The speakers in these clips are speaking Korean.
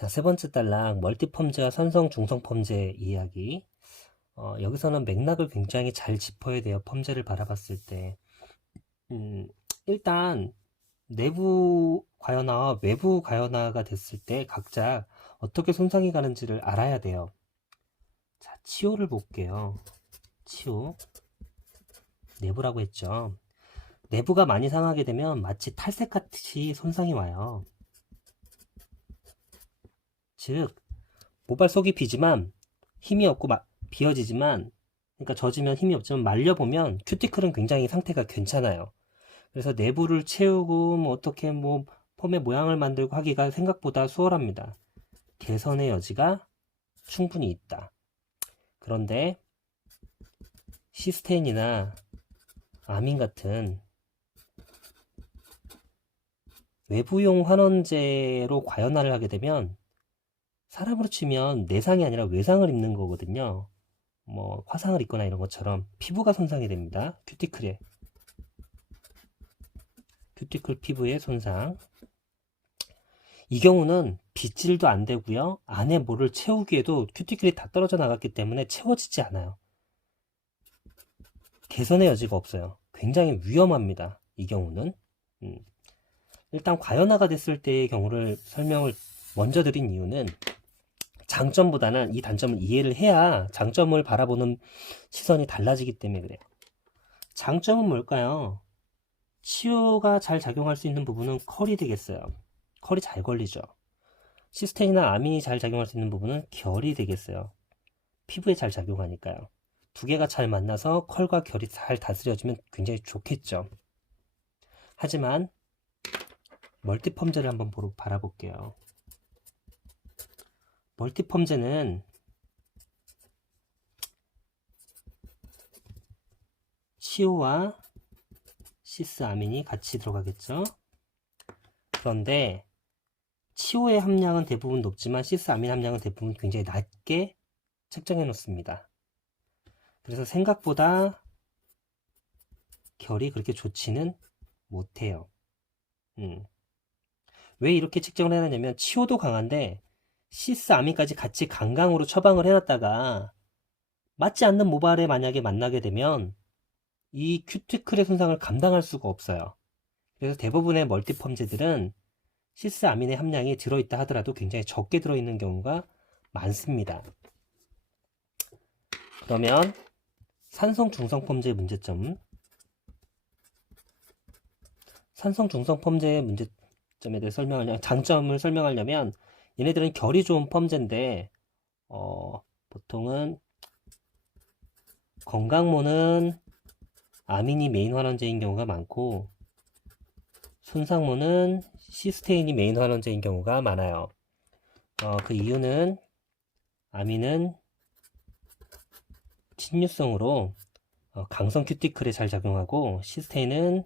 자, 세 번째 단락, 멀티펌즈와 산성 중성 펌제 이야기. 어, 여기서는 맥락을 굉장히 잘 짚어야 돼요. 펌제를 바라봤을 때. 음, 일단, 내부 과연화와 외부 과연화가 됐을 때 각자 어떻게 손상이 가는지를 알아야 돼요. 자, 치호를 볼게요. 치호. 내부라고 했죠. 내부가 많이 상하게 되면 마치 탈색 같이 손상이 와요. 즉, 모발 속이 비지만 힘이 없고 마- 비어지지만, 그러니까 젖으면 힘이 없지만 말려보면 큐티클은 굉장히 상태가 괜찮아요. 그래서 내부를 채우고 뭐 어떻게 뭐 펌의 모양을 만들고 하기가 생각보다 수월합니다. 개선의 여지가 충분히 있다. 그런데 시스테인이나 아민 같은 외부용 환원제로 과연화를 하게 되면 사람으로 치면 내상이 아니라 외상을 입는 거거든요. 뭐 화상을 입거나 이런 것처럼 피부가 손상이 됩니다. 큐티클에 큐티클 피부의 손상. 이 경우는 빗질도 안 되고요. 안에 뭐를 채우기에도 큐티클이 다 떨어져 나갔기 때문에 채워지지 않아요. 개선의 여지가 없어요. 굉장히 위험합니다. 이 경우는. 음. 일단 과연화가 됐을 때의 경우를 설명을 먼저 드린 이유는 장점보다는 이 단점을 이해를 해야 장점을 바라보는 시선이 달라지기 때문에 그래요. 장점은 뭘까요? 치유가 잘 작용할 수 있는 부분은 컬이 되겠어요. 컬이 잘 걸리죠. 시스테인이나 아민이 잘 작용할 수 있는 부분은 결이 되겠어요. 피부에 잘 작용하니까요. 두 개가 잘 만나서 컬과 결이 잘 다스려지면 굉장히 좋겠죠. 하지만 멀티펌제를 한번 보러 바라볼게요. 멀티펌제는 치오와 시스아민이 같이 들어가겠죠. 그런데 치오의 함량은 대부분 높지만 시스아민 함량은 대부분 굉장히 낮게 책정해 놓습니다. 그래서 생각보다 결이 그렇게 좋지는 못해요. 음. 왜 이렇게 책정을 해놨냐면 치오도 강한데 시스아민까지 같이 강강으로 처방을 해놨다가 맞지 않는 모발에 만약에 만나게 되면 이 큐티클의 손상을 감당할 수가 없어요. 그래서 대부분의 멀티펌제들은 시스 아민의 함량이 들어있다 하더라도 굉장히 적게 들어있는 경우가 많습니다. 그러면 산성 중성 펌제의 문제점 산성 중성 펌제의 문제점에 대해 설명하려면 장점을 설명하려면 얘네들은 결이 좋은 펌제인데 어, 보통은 건강모는 아민이 메인 환원제인 경우가 많고 손상모는 시스테인이 메인 환원제인 경우가 많아요. 어, 그 이유는 아민은 친유성으로 어, 강성 큐티클에 잘 작용하고 시스테인은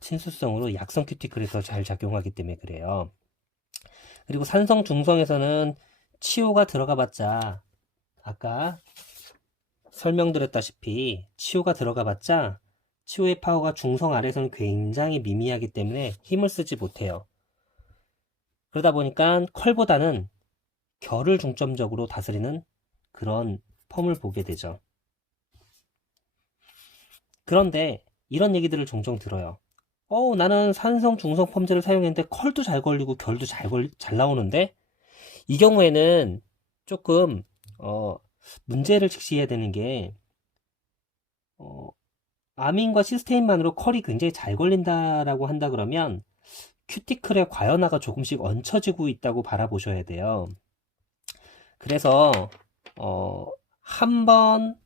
친수성으로 약성 큐티클에 더잘 작용하기 때문에 그래요. 그리고 산성 중성에서는 치호가 들어가 봤자 아까 설명드렸다시피 치호가 들어가 봤자 치호의 파워가 중성 아래에서는 굉장히 미미하기 때문에 힘을 쓰지 못해요. 그러다 보니까 컬보다는 결을 중점적으로 다스리는 그런 펌을 보게 되죠. 그런데 이런 얘기들을 종종 들어요. 어, 나는 산성 중성 펌제를 사용했는데 컬도 잘 걸리고 결도 잘, 걸, 잘 나오는데 이 경우에는 조금 어, 문제를 직시해야 되는 게 어, 아민과 시스테인만으로 컬이 굉장히 잘 걸린다라고 한다 그러면 큐티클의 과연화가 조금씩 얹혀지고 있다고 바라보셔야 돼요. 그래서 어, 한 번,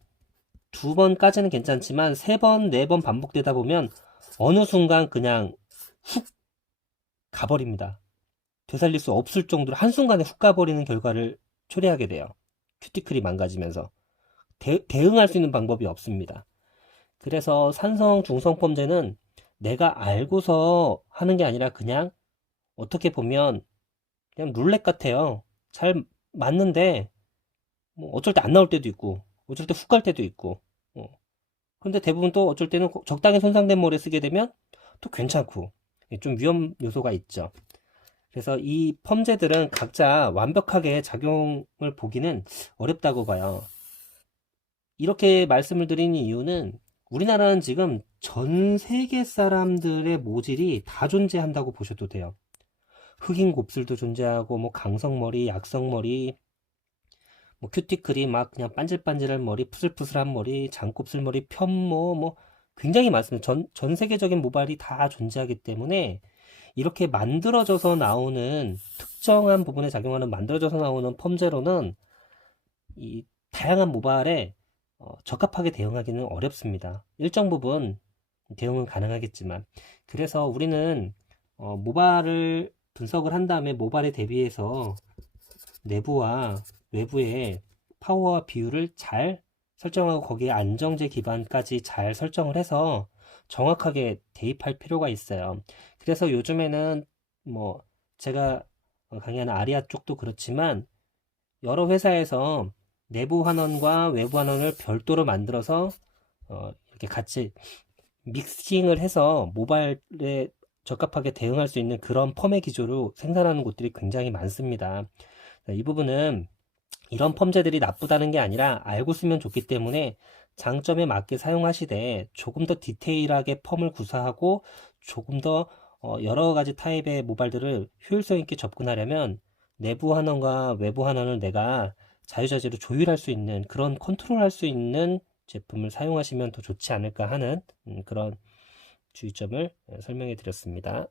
두 번까지는 괜찮지만 세 번, 네 번 반복되다 보면 어느 순간 그냥 훅 가버립니다. 되살릴 수 없을 정도로 한순간에 훅 가버리는 결과를 초래하게 돼요. 큐티클이 망가지면서. 대, 응할 수 있는 방법이 없습니다. 그래서 산성 중성펌제는 내가 알고서 하는 게 아니라 그냥 어떻게 보면 그냥 룰렛 같아요. 잘 맞는데 뭐 어쩔 때 안 나올 때도 있고 어쩔 때 훅 갈 때도 있고 어. 근데 대부분 또 어쩔 때는 적당히 손상된 모래 쓰게 되면 또 괜찮고 좀 위험 요소가 있죠. 그래서 이 펌제들은 각자 완벽하게 작용을 보기는 어렵다고 봐요. 이렇게 말씀을 드리는 이유는 우리나라는 지금 전 세계 사람들의 모질이 다 존재한다고 보셔도 돼요. 흑인 곱슬도 존재하고, 뭐 강성머리, 약성머리, 뭐 큐티클이 막 그냥 반질반질한 머리, 푸슬푸슬한 머리, 장곱슬 머리, 편모, 뭐 굉장히 많습니다. 전, 전 세계적인 모발이 다 존재하기 때문에 이렇게 만들어져서 나오는 특정한 부분에 작용하는 만들어져서 나오는 펌제로는 이 다양한 모발에 어, 적합하게 대응하기는 어렵습니다. 일정 부분 대응은 가능하겠지만 그래서 우리는 어, 모발을 분석을 한 다음에 모발에 대비해서 내부와 외부의 파워와 비율을 잘 설정하고 거기에 안정제 기반까지 잘 설정을 해서 정확하게 대입할 필요가 있어요. 그래서 요즘에는 뭐 제가 강의하는 아리아 쪽도 그렇지만 여러 회사에서 내부 환원과 외부 환원을 별도로 만들어서 어, 이렇게 같이 믹싱을 해서 모발에 적합하게 대응할 수 있는 그런 펌의 기조로 생산하는 곳들이 굉장히 많습니다. 이 부분은 이런 펌제들이 나쁘다는 게 아니라 알고 쓰면 좋기 때문에 장점에 맞게 사용하시되 조금 더 디테일하게 펌을 구사하고 조금 더 어, 여러 가지 타입의 모발들을 효율성 있게 접근하려면 내부 환원과 외부 환원을 내가 자유자재로 조율할 수 있는 그런 컨트롤할 수 있는 제품을 사용하시면 더 좋지 않을까 하는 음, 그런 주의점을 설명해 드렸습니다.